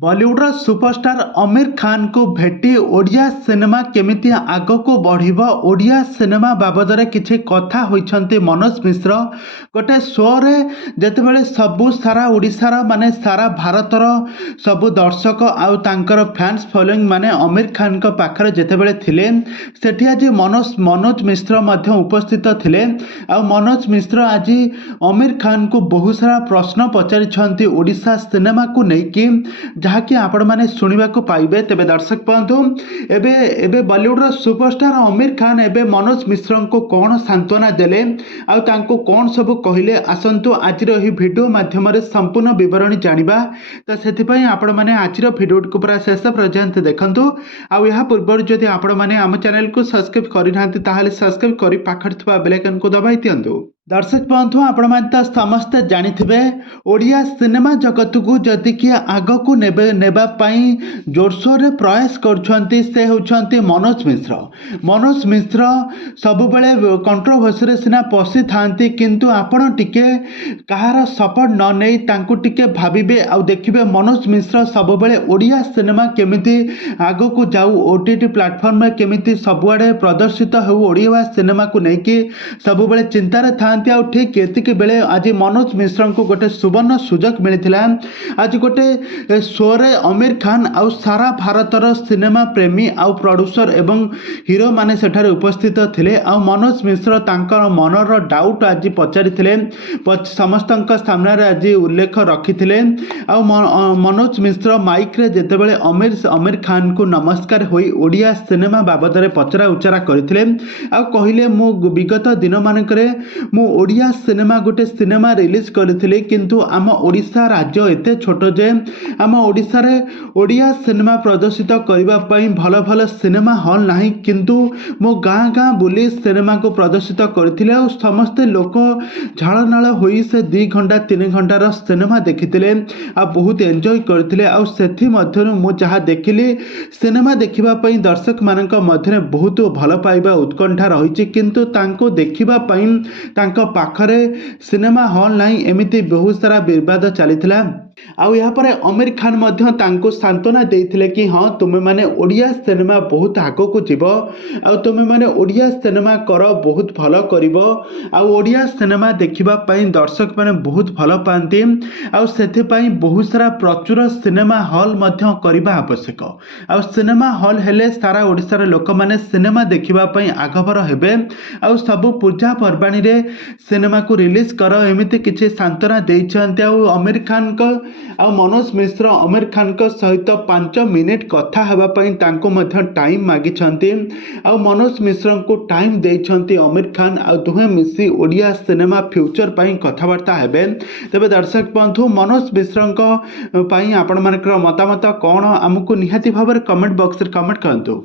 Bollywood superstar Aamir Khan को भेटी Odia cinema केमिति आग को बढ़िबो ओडिया सिनेमा बाबदरे किछि कथा होइछन्ते मनोज मिश्र गोटे शो रे जेतेबेले सबु सारा ओडिशार माने सारा भारतर सबु दर्शक आउ तांकर फैंस फॉलोइंग माने आमिर खान को पाखरे जेतेबेले थिले सेठी आज मनोज मिश्र मध्य उपस्थित थिले आउ मनोज मिश्र आज आमिर खान को बहुत सारा प्रश्न पचारिछन्ते ओडिशा सिनेमा को नेकी जहाँकि आपण मैंने शुणा पाइबे। तेरे दर्शक बंधु एबे एबे बॉलीवुड सुपरस्टार आमिर खान एबे मनोज मिश्र को कौन सांत्वना देले आउ तांको कौन सब कहले आसंतु आज भिडियो माध्यम संपूर्ण विवरणी जानिबा। तो से आपण मैंने आज भिडियो को पूरा शेष पर्यंत देखंतु आउ या पूर्व जदि आपण मैंने आम चैनल को सब्सक्राइब करना ताहले सब्सक्राइब कर पाखर थिबा बेल आइकन को दबाई दियंतु। दर्शक बंधु आपण मैंने तो समस्ते जानिथिबे ओडिया सिनेमा जगत को जदि किए आग को नेबा पाई जोरसोर प्रयास करछन्ती से होछन्ती मनोज मिश्र। मनोज मिश्र सब बेले कंट्रोवर्सी सिना पशि थांती किंतु आपण टिके कहार सपोर्ट न नै तांको टिके भाबिबे आ देखिबे मनोज मिश्र सब बेले ओडिया सिनेमा केमिति आग को जाऊ ओटीटी प्लेटफॉर्म में केमिति सबुआडे प्रदर्शित हो ओडिया सिनेमा को लेकिन सब बेले चिंतार था ठीक एतिक बेले आज मनोज मिश्र को गोटे सुवर्ण सुजोग मिलता। आज गोटे शो रे आमिर खान आउ सारा भारतर सिनेमा प्रेमी आउ प्रोड्यूसर एवं हीरो माने सेठारे उपस्थित थिले आउ मनोज मिश्र तांकर मनर डाउट आज पचारि समस्त सामने आज उल्लेख रखिथिले आउ मनोज मिश्र माइक रे जेतेबेले आमिर खान को नमस्कार होई ओडिया सिनेमा बाबदरे पचरा उच्चारा करथिले आउ कहिले मु विगत दिन मानकरे मु ओडिया सिनेमा गोटे सिनेमा रिलीज करथिले किंतु आम ओडिशा राज्य एते छोट जे आम ओडिशा रे ओडिया सिनेमा प्रदर्शित करबा पई भल भल सिनेमा हॉल नाही किंतु मो गाँ गाँ बुली सिनेमा को प्रदर्शित करथिले आ समस्त लोक झाळनाळ होई से 2 घंटा 3 घंटार सिनेमा देखिथिले आ बहुत एंजॉय करथिले आ सेथि मध्यरु मु जहा देखिली सिनेमा देखिबा पई दर्शक मानक मध्यरे बहुत भल पाइबा उत्कंठा रहिछि किंतु तांको देखिबा पई तांको पाखरे सिनेमा हॉल नहीं एमिति बहुत सारा विवाद चलीथिला। आउ यहाँ पर आमिर खान मध्य तांको सांत्वना देइथिले कि हाँ तुमे माने ओडिया सिनेमा बहुत आगो को जीव आ तुमे माने ओडिया सिनेमा कर बहुत भल करिवो आ ओडिया सिनेमा देखिबा पई दर्शक माने बहुत भल पांती आ सेथि पई बहुत सारा प्रचुर सिनेमा हॉल मध्य करिबा आवश्यक आ सिनेमा हॉल हेले सारा ओडिसा रे लोक माने सिनेमा देखिबा पई आगभर हेबे आ सब पूजा पर्बाणी रे सिनेमा को रिलीज कर एमिति किछि सांत्वना देइछन्ते आ आमिर खान को आ मनोज मिश्र आमिर खान को सहित 5 मिनिट कथा हेबा पई तांको मध्य टाइम मागी छन्ती आ मनोज मिश्र को टाइम देइछन्ती आमिर खान आ दुहे मिसी ओडिया सिनेमा फ्यूचर पई कथावार्ता हेबे। तबे दर्शक बंधु मनोज मिश्र को पई आपण मानकर मतामत कोन हमकु निहाती भाबरे कमेंट बॉक्स रे कमेंट करंतु।